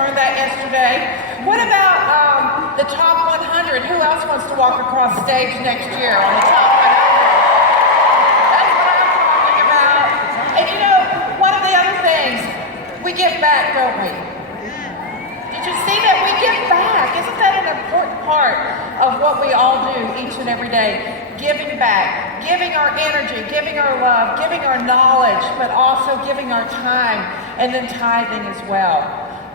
learned that yesterday. What about the top 100? Who else wants to walk across stage next year on the top 100? That's what I'm talking about. And you know, one of the other things, we give back, don't we? Did you see that we give back? Isn't that an important part of what we all do each and every day? Giving back, giving our energy, giving our love, giving our knowledge, but also giving our time, and then tithing as well.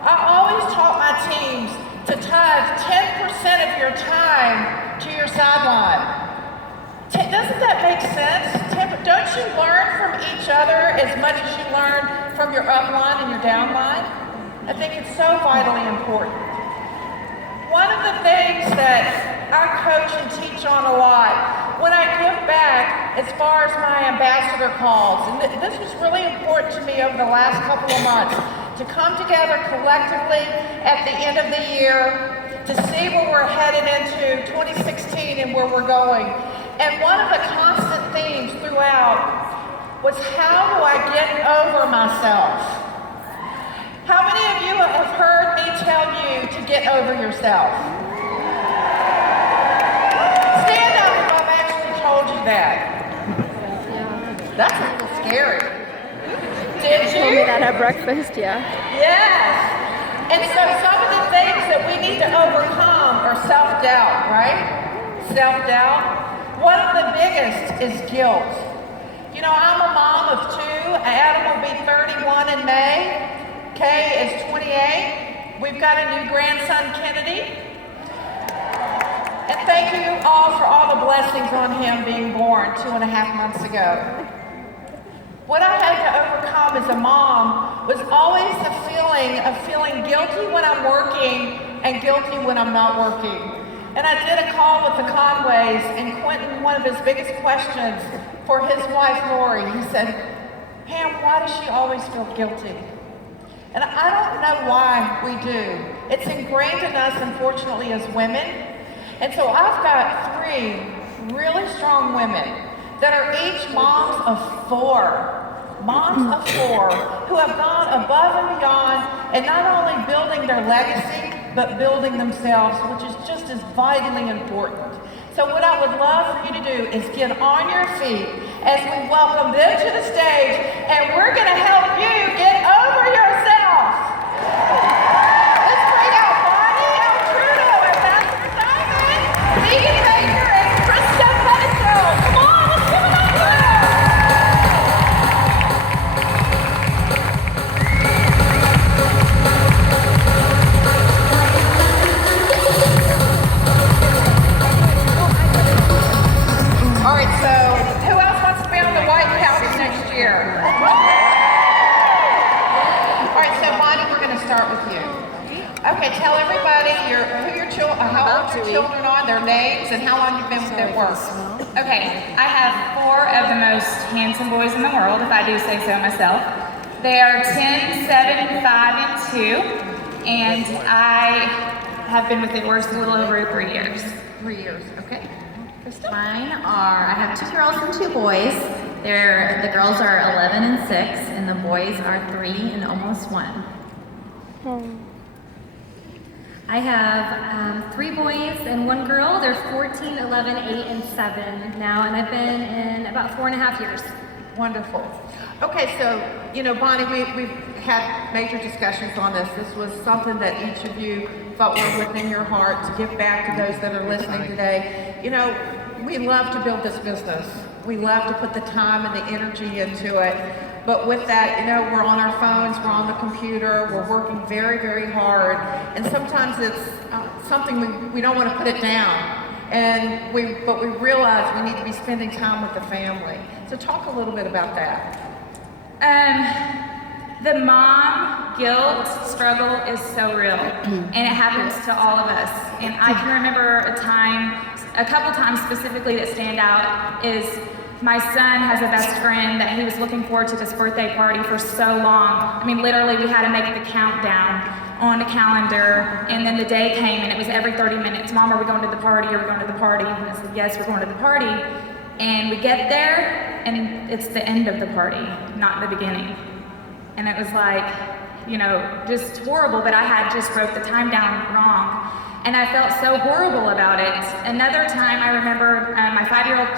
I always taught my teams to tithe 10% of your time to your sideline. Doesn't that make sense? Don't you learn from each other as much as you learn from your upline and your downline? I think it's so vitally important. One of the things that I coach and teach on a lot, when I give back as far as my ambassador calls, and this was really important to me over the last couple of months, to come together collectively at the end of the year to see where we're headed into 2016 and where we're going. And one of the constant themes throughout was, how do I get over myself? How many of you have heard me tell you to get over yourself? Stand up if I've actually told you that. That's a little scary. Did you? Told me that at breakfast, yeah. Yes. And so some of the things that we need to overcome are self-doubt, right? Self-doubt. One of the biggest is guilt. You know, I'm a mom of two. Adam will be 31 in May. Kay is 28. We've got a new grandson, Kennedy. And thank you all for all the blessings on him being born 2.5 months ago. What I had to overcome as a mom was always the feeling of feeling guilty when I'm working and guilty when I'm not working. And I did a call with the Conways, and Quentin, one of his biggest questions for his wife, Lori, he said, Pam, why does she always feel guilty? And I don't know why we do. It's ingrained in us, unfortunately, as women. And so I've got 3 really strong women that are each moms of 4. Moms of 4 who have gone above and beyond and not only building their legacy, but building themselves, which is just as vitally important. So what I would love for you to do is get on your feet as we welcome them to the stage, and we're going to help you get over yourself. Let's bring out Bonnie Altrudo, Ambassador Diamond, Megan Baker, and Krista Pettico. Come on, let's give it up for them. All right, so who else wants to be on the White House next year? All right, so Bonnie, we're going to start with you. Okay, tell everybody how old your children are, their names, and how long you've been with their work. Okay, I have 4 of the most handsome boys in the world, if I do say so myself. They are 10, 7, 5, and 2, and I have been with the worst a little over 3 years. 3 years, okay. Mine are, I have 2 girls and 2 boys. The girls are 11 and 6, and the boys are 3 and almost 1. I have 3 boys and 1 girl. They're 14, 11, 8, and 7 now, and I've been in about 4.5 years. Wonderful. Okay, so, you know, Bonnie, we've had major discussions on this. This was something that each of you felt were within your heart to give back to those that are listening today. You know, we love to build this business. We love to put the time and the energy into it. But with that, you know, we're on our phones, we're on the computer, we're working very, very hard. And sometimes it's something we don't want to put it down. But we realize we need to be spending time with the family. So talk a little bit about that. The mom guilt struggle is so real, and it happens to all of us. And I can remember a couple times specifically that stand out is my son has a best friend that he was looking forward to this birthday party for so long. I mean, literally we had to make the countdown on a calendar, and then the day came and it was every 30 minutes. Mom, are we going to the party? Are we going to the party? And I said, yes, we're going to the party. And we get there and it's the end of the party, not the beginning. And it was like, just horrible, but I had just wrote the time down wrong. And I felt so horrible about it. Another time I remember my 5-year-old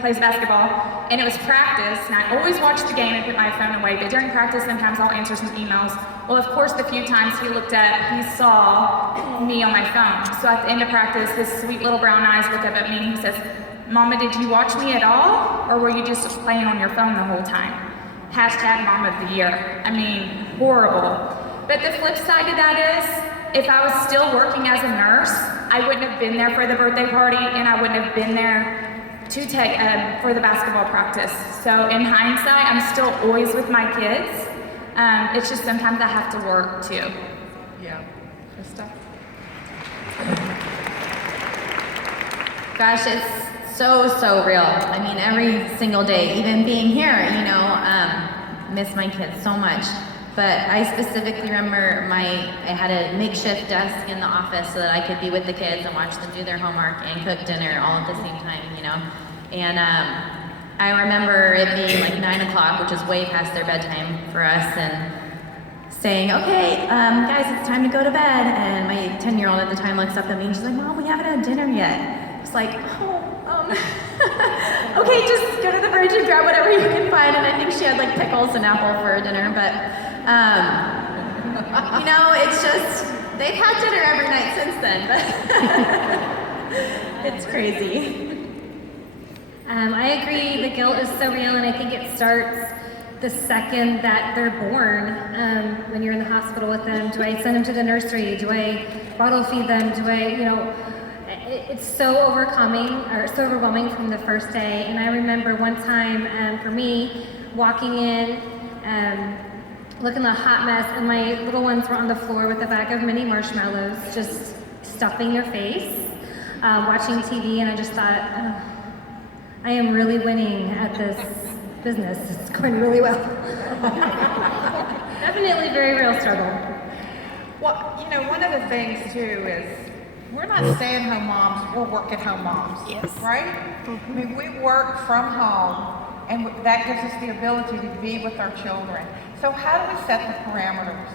plays basketball, and it was practice, and I always watch the game and put my phone away, but during practice sometimes I'll answer some emails. Well, of course, the few times he looked up, he saw me on my phone. So at the end of practice, his sweet little brown eyes look up at me and he says, "Mama, did you watch me at all? Or were you just playing on your phone the whole time?" Hashtag Mom of the Year. I mean, horrible. But the flip side to that is, if I was still working as a nurse, I wouldn't have been there for the birthday party, and I wouldn't have been there to take for the basketball practice. So in hindsight, I'm still always with my kids. It's just sometimes I have to work too. Yeah. Krista? Gosh, it's so real. I mean, every single day, even being here, miss my kids so much. But I specifically remember I had a makeshift desk in the office so that I could be with the kids and watch them do their homework and cook dinner all at the same time, And I remember it being like 9 o'clock, which is way past their bedtime for us, and saying, "Okay, guys, it's time to go to bed." And my 10-year-old at the time looks up at me and she's like, "Mom, we haven't had dinner yet." It's like, okay, just go to the fridge and grab whatever you can find. And I think she had like pickles and apple for dinner, but it's just, they've had dinner every night since then, but it's crazy. I agree, the guilt is so real, and I think it starts the second that they're born. When you're in the hospital with them, do I send them to the nursery? Do I bottle feed them? Do I, it's so overwhelming from the first day. And I remember one time for me, walking in, looking a hot mess, and my little ones were on the floor with a bag of mini marshmallows, just stuffing their face, watching TV, and I just thought, oh, I am really winning at this business. It's going really well. Definitely very real struggle. Well, one of the things too is we're not stay-at-home moms, we're work-at-home moms. Yes. Right? I mean, we work from home, and that gives us the ability to be with our children. So how do we set the parameters?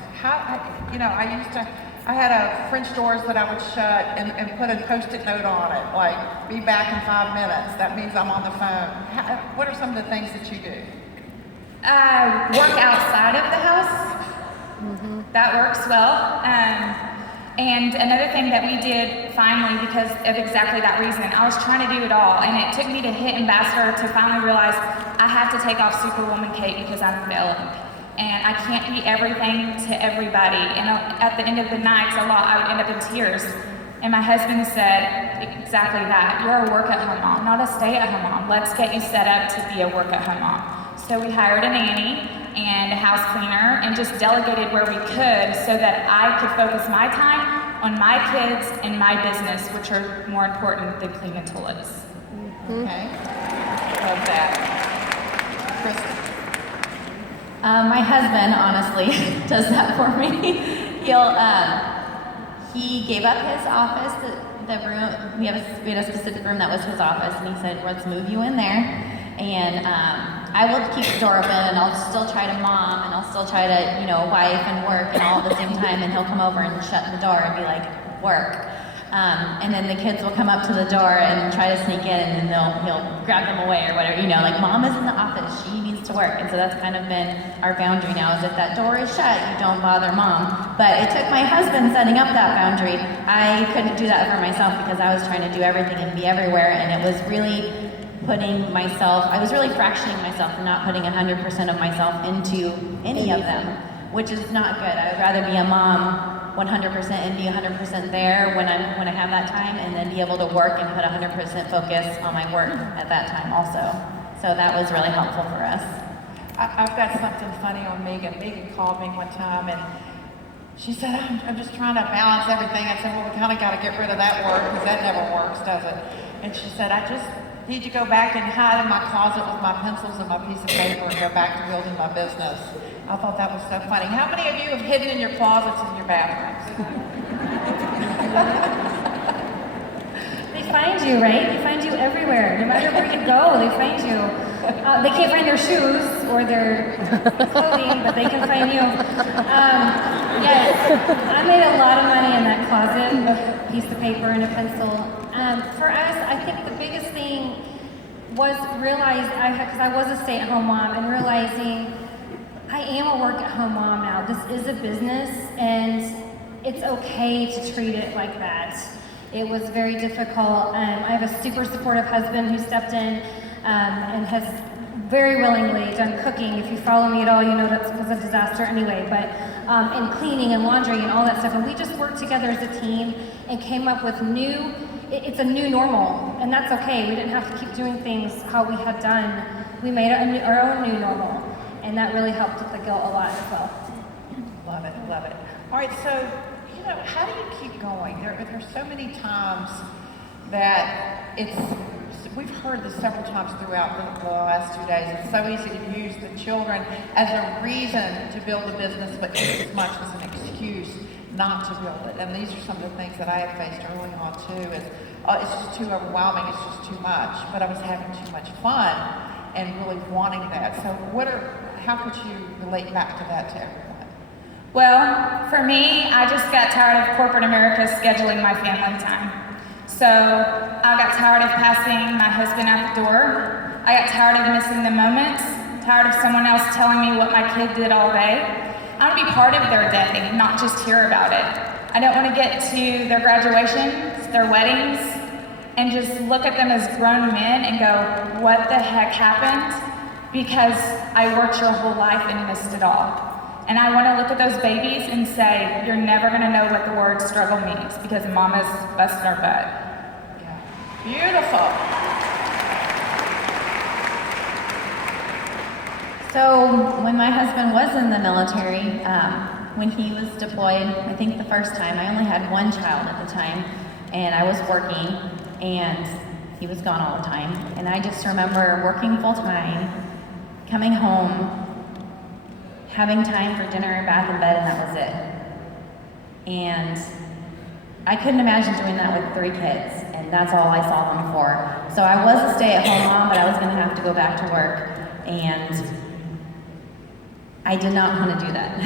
I had French doors that I would shut and put a Post-it note on it, like, be back in 5 minutes. That means I'm on the phone. What are some of the things that you do? Work outside of the house. Mm-hmm. That works well. And another thing that we did finally, because of exactly that reason, I was trying to do it all, and it took me to hit Ambassador to finally realize I have to take off Superwoman cape because I'm failing. And I can't be everything to everybody. And at the end of the night, a lot, I would end up in tears. And my husband said exactly that. You're a work-at-home mom, not a stay-at-home mom. Let's get you set up to be a work-at-home mom. So we hired a nanny and a house cleaner and just delegated where we could so that I could focus my time on my kids and my business, which are more important than cleaning toilets. Mm-hmm. Okay. Love that. Kristen? My husband, honestly, does that for me. He gave up his office, the room, we had a specific room that was his office, and he said, "Let's move you in there." And I will keep the door open, and I'll still try to mom, and I'll still try to, wife and work and all at the same time, and he'll come over and shut the door and be like, "Work." And then the kids will come up to the door and try to sneak in, and then he'll grab them away or whatever, like, "Mom is in the office, she needs to work." And so that's kind of been our boundary now, is if that door is shut, you don't bother Mom. But it took my husband setting up that boundary. I couldn't do that for myself because I was trying to do everything and be everywhere, and it was really I was really fractioning myself and not putting 100% of myself into any of them, which is not good. I would rather be a mom 100% and be 100% there when I have that time, and then be able to work and put 100% focus on my work at that time also. So that was really helpful for us. I've got something funny on Megan. Megan called me one time and she said, I'm just trying to balance everything. I said, well, we kind of got to get rid of that word because that never works, does it? And she said, I just need to go back and hide in my closet with my pencils and my piece of paper and go back to building my business. I thought that was so funny. How many of you have hidden in your closets and your bathrooms? find you, right? They find you everywhere. No matter where you go, they find you. They can't find their shoes or their clothing, but they can find you. Yes, I made a lot of money in that closet, a piece of paper and a pencil. For us, I think the biggest thing was realize because I was a stay-at-home mom, and realizing I am a work-at-home mom now. This is a business, and it's okay to treat it like that. It was very difficult. I have a super supportive husband who stepped in and has very willingly done cooking. If you follow me at all, you know that was a disaster anyway, but and cleaning and laundry and all that stuff. And we just worked together as a team and came up with it's a new normal, and that's okay. We didn't have to keep doing things how we had done. We made our own new normal, and that really helped with the guilt a lot as well. Love it, love it. All right, so, how do you keep going? There's so many times that we've heard this several times throughout the last 2 days. It's so easy to use the children as a reason to build a business, but just as much as an excuse not to build it. And these are some of the things that I have faced early on too, is it's just too overwhelming, it's just too much. But I was having too much fun and really wanting that. So how could you relate back to that to everyone? Well, for me, I just got tired of corporate America scheduling my family time. So I got tired of passing my husband out the door. I got tired of missing the moments, tired of someone else telling me what my kid did all day. I want to be part of their day, not just hear about it. I don't want to get to their graduations, their weddings, and just look at them as grown men and go, what the heck happened? Because I worked your whole life and missed it all. And I want to look at those babies and say, you're never going to know what the word struggle means because mama's busting her butt. Yeah. Beautiful. So when my husband was in the military, when he was deployed, I think the first time, I only had one child at the time, and I was working, and he was gone all the time. And I just remember working full time, coming home, having time for dinner, bath, and bed, and that was it. And I couldn't imagine doing that with 3 kids, and that's all I saw them for. So I was a stay-at-home mom, but I was gonna have to go back to work, and I did not want to do that.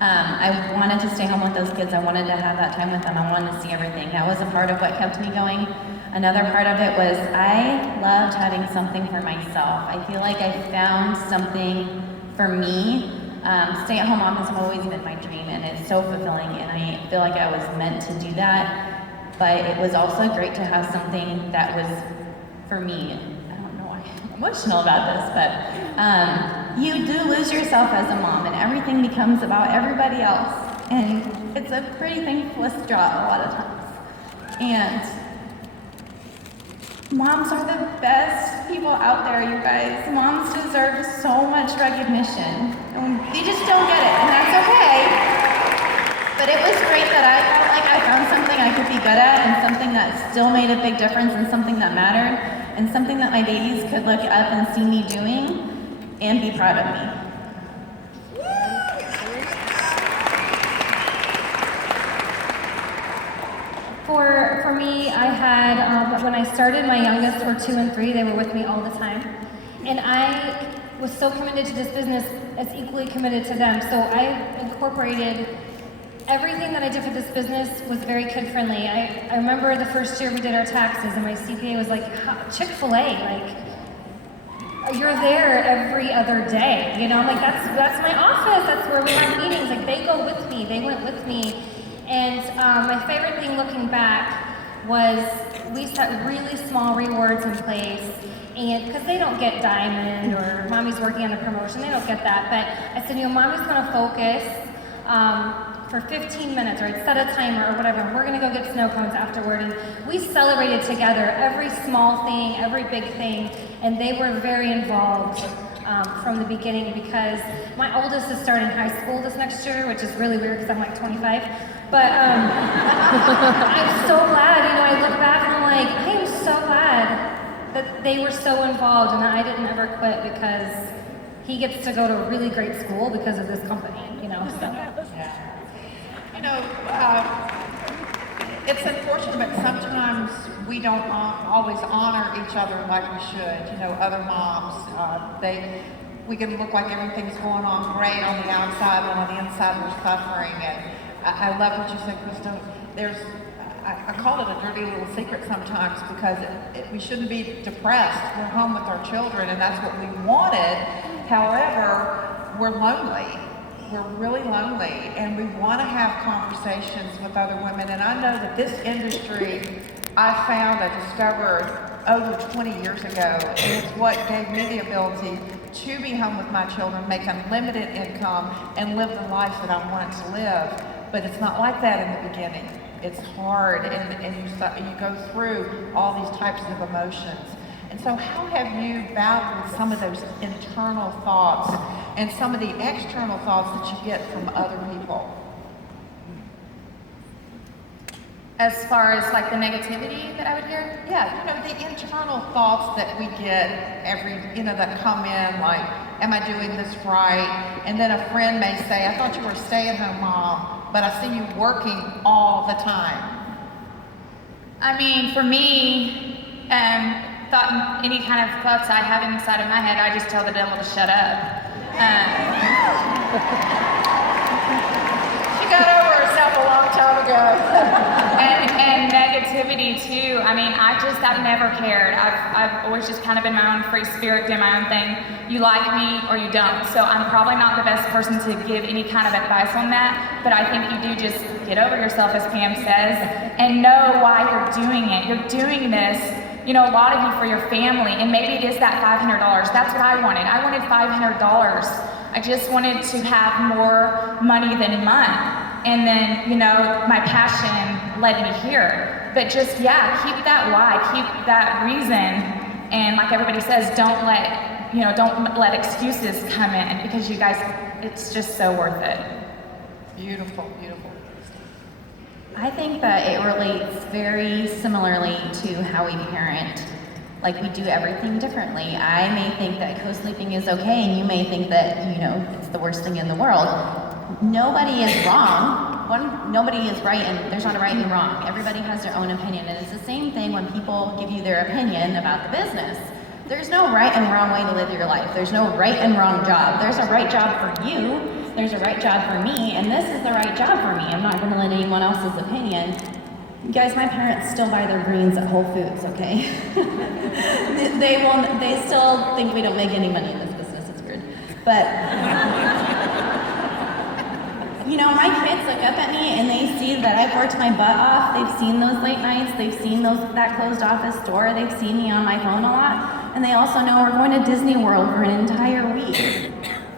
I wanted to stay home with those kids. I wanted to have that time with them. I wanted to see everything. That was a part of what kept me going. Another part of it was I loved having something for myself. I feel like I found something for me. Stay-at-home mom has always been my dream, and it's so fulfilling, and I feel like I was meant to do that. But it was also great to have something that was for me. I don't know why I'm emotional about this, but you do lose yourself as a mom, and everything becomes about everybody else, and it's a pretty thankless job a lot of times. And moms are the best people out there, you guys. Moms deserve so much recognition, and they just don't get it, and that's okay. But it was great that I felt like I found something I could be good at, and something that still made a big difference, and something that mattered, and something that my babies could look up and see me doing and be proud of me. For me, I had, when I started, my youngest were 2 and 3, they were with me all the time. And I was so committed to this business as equally committed to them. So I incorporated everything that I did for this business was very kid-friendly. I remember the first year we did our taxes and my CPA was like, Chick-fil-A, like, you're there every other day, I'm like, that's my office, that's where we have meetings, like they go with me, they went with me. And my favorite thing looking back was we set really small rewards in place, and because they don't get diamond or mommy's working on a promotion, they don't get that, but I said, mommy's gonna focus for 15 minutes, or I'd set a timer or whatever, and we're gonna go get snow cones afterward, and we celebrated together every small thing, every big thing, and they were very involved from the beginning, because my oldest is starting high school this next year, which is really weird because I'm like 25, but I'm so glad, I look back and I'm like, I am so glad that they were so involved and that I didn't ever quit, because he gets to go to a really great school because of this company, so. Yeah. It's unfortunate, but sometimes we don't always honor each other like we should. You know, other moms, we can look like everything's going on great on the outside, but on the inside we're suffering. And I love what you said, Krista. I call it a dirty little secret sometimes because we shouldn't be depressed. We're home with our children, and that's what we wanted. However, we're lonely. We're really lonely, and we want to have conversations with other women. And I know that this industry I discovered over 20 years ago, and it's what gave me the ability to be home with my children, make unlimited income, and live the life that I wanted to live. But it's not like that in the beginning. It's hard, and you go through all these types of emotions. And so how have you battled with some of those internal thoughts and some of the external thoughts that you get from other people? As far as like the negativity that I would hear? Yeah, you know, the internal thoughts that we get that come in, like, am I doing this right? And then a friend may say, I thought you were a stay-at-home mom, but I see you working all the time. I mean, for me, any kind of thoughts I have inside of my head, I just tell the devil to shut up. She got over herself a long time ago. and negativity too. I mean, I've never cared. I've always just kind of been my own free spirit, doing my own thing. You like me or you don't. So I'm probably not the best person to give any kind of advice on that, but I think you do just get over yourself, as Pam says, and know why you're doing it. You're doing this, you know, a lot of you for your family, and maybe it is that $500. That's what I wanted. I wanted $500. I just wanted to have more money than month. And then, you know, my passion led me here. But just, keep that why, keep that reason. And like everybody says, don't let excuses come in, because you guys, it's just so worth it. Beautiful, beautiful. I think that it relates very similarly to how we parent. Like, we do everything differently. I may think that co-sleeping is okay, and you may think that, you know, it's the worst thing in the world. Nobody is wrong. Nobody is right, and there's not a right and wrong. Everybody has their own opinion, and it's the same thing when people give you their opinion about the business. There's no right and wrong way to live your life. There's no right and wrong job. There's a right job for you. There's a right job for me, and this is the right job for me. I'm not going to let anyone else's opinion. You guys, my parents still buy their greens at Whole Foods, okay? They still think we don't make any money in this business. It's weird. But, you know, my kids look up at me and they see that I've worked my butt off. They've seen those late nights. They've seen that closed office door. They've seen me on my phone a lot. And they also know we're going to Disney World for an entire week.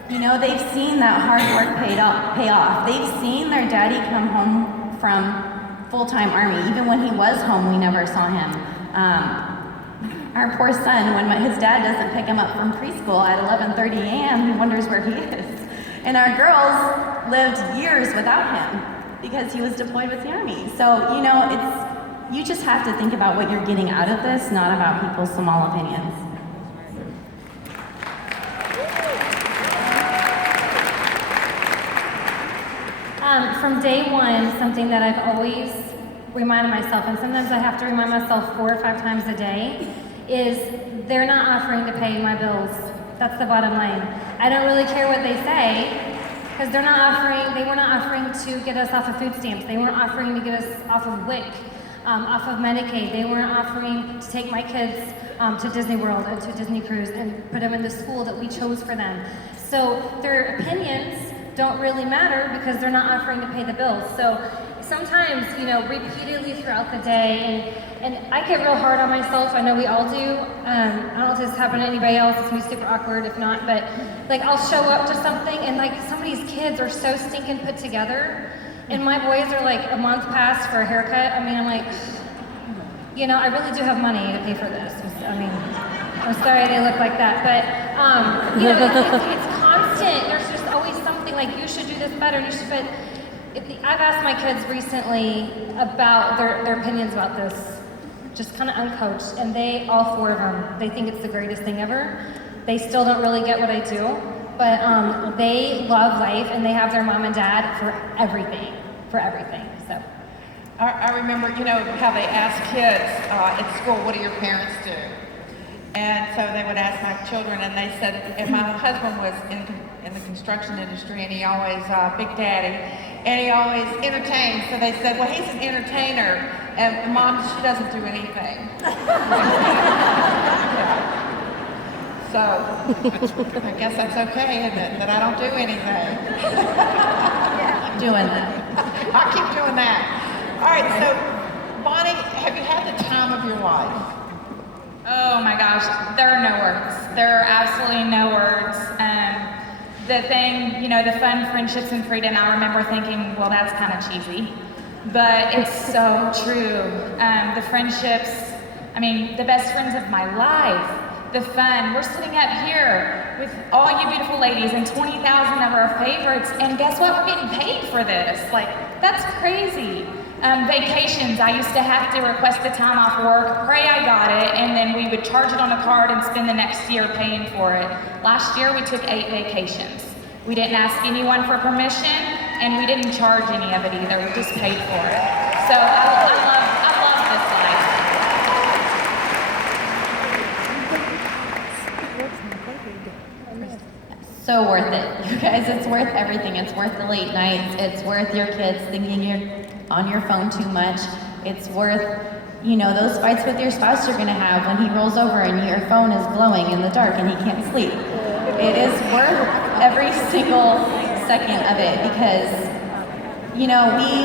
You know, they've seen that hard work pay off. They've seen their daddy come home from full-time Army. Even when he was home, we never saw him. Our poor son, when his dad doesn't pick him up from preschool at 11:30 a.m., he wonders where he is. And our girls lived years without him because he was deployed with the Army. So, you know, you just have to think about what you're getting out of this, not about people's small opinions. From day one, something that I've always reminded myself, and sometimes I have to remind myself 4 or 5 times a day, is they're not offering to pay my bills. That's the bottom line. I don't really care what they say, because they were not offering to get us off of food stamps. They weren't offering to get us off of WIC, off of Medicaid. They weren't offering to take my kids to Disney World and to Disney Cruise and put them in the school that we chose for them. So their opinions don't really matter because they're not offering to pay the bills. So sometimes, you know, repeatedly throughout the day, and I get real hard on myself. I know we all do. I don't know if this happened to anybody else. It's gonna be super awkward if not, but like I'll show up to something and like some of these kids are so stinking put together, and my boys are like a month past for a haircut. I mean, I'm like, you know, I really do have money to pay for this. I mean, I'm sorry they look like that, but you know, it's constant. There's just always something like you should do this better. You should, but I've asked my kids recently about their opinions about this, just kind of uncoached, and all 4 of them, they think it's the greatest thing ever. They still don't really get what I do, but they love life, and they have their mom and dad for everything, So. I remember, how they ask kids at school, what do your parents do? And so they would ask my children, and they said, and my husband was in the construction industry, and he always, Big Daddy, and he always entertained. So they said, well, he's an entertainer, and Mom, she doesn't do anything. So I guess that's okay, isn't it, that I don't do anything. Keep doing that. I'll keep doing that. All right, so Bonnie, have you had the time of your life? Oh my gosh, there are no words. There are absolutely no words. The thing, the fun, friendships, and freedom, I remember thinking, well, that's kind of cheesy. But it's so true. The friendships, the best friends of my life, the fun. We're sitting up here with all you beautiful ladies and 20,000 of our favorites, and guess what? We're getting paid for this. That's crazy. Vacations, I used to have to request the time off work, pray I got it, and then we would charge it on a card and spend the next year paying for it. Last year, we took 8 vacations. We didn't ask anyone for permission, and we didn't charge any of it either. We just paid for it. So I love this life. So worth it, you guys. It's worth everything. It's worth the late nights. It's worth your kids thinking you're on your phone too much. It's worth, those fights with your spouse you're gonna have when he rolls over and your phone is glowing in the dark and he can't sleep. It is worth every single second of it because, we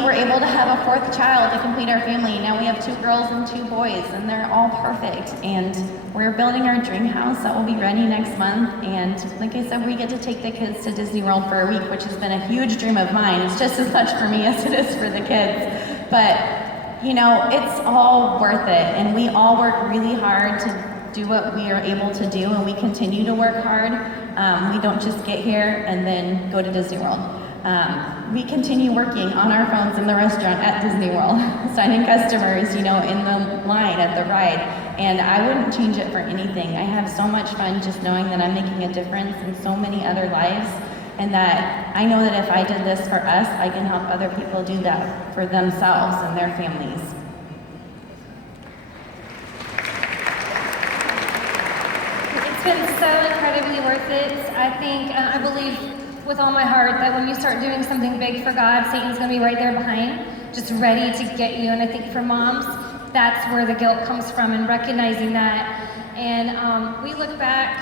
were able to have a 4th child to complete our family. Now we have 2 girls and 2 boys, and they're all perfect. And we're building our dream house that will be ready next month. And like I said, we get to take the kids to Disney World for a week, which has been a huge dream of mine. It's just as much for me as it is for the kids. But, it's all worth it. And we all work really hard to do what we are able to do, and we continue to work hard. We don't just get here and then go to Disney World. We continue working on our phones in the restaurant at Disney World, signing customers, in the line at the ride. And I wouldn't change it for anything. I have so much fun just knowing that I'm making a difference in so many other lives, and that I know that if I did this for us, I can help other people do that for themselves and their families. It's been so incredibly worth it. I believe with all my heart that when you start doing something big for God, Satan's gonna be right there behind, just ready to get you. And I think for moms, that's where the guilt comes from, and recognizing that. And we look back,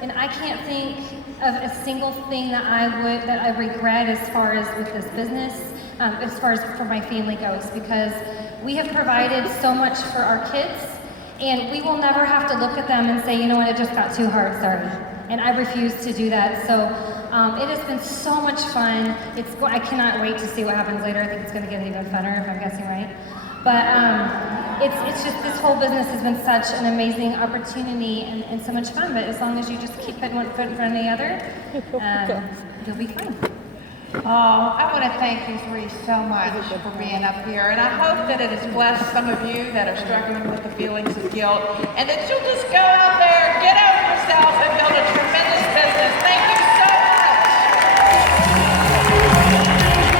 and I can't think of a single thing that I regret as far as with this business, as far as for my family goes, because we have provided so much for our kids, and we will never have to look at them and say, it just got too hard, sorry. And I refuse to do that. So it has been so much fun. I cannot wait to see what happens later. I think it's going to get even funner, if I'm guessing right. But it's just, this whole business has been such an amazing opportunity and so much fun. But as long as you just keep putting one foot in front of the other, you'll be fine. Oh, I want to thank you 3 so much for being up here, and I hope that it has blessed some of you that are struggling with the feelings of guilt, and that you'll just go out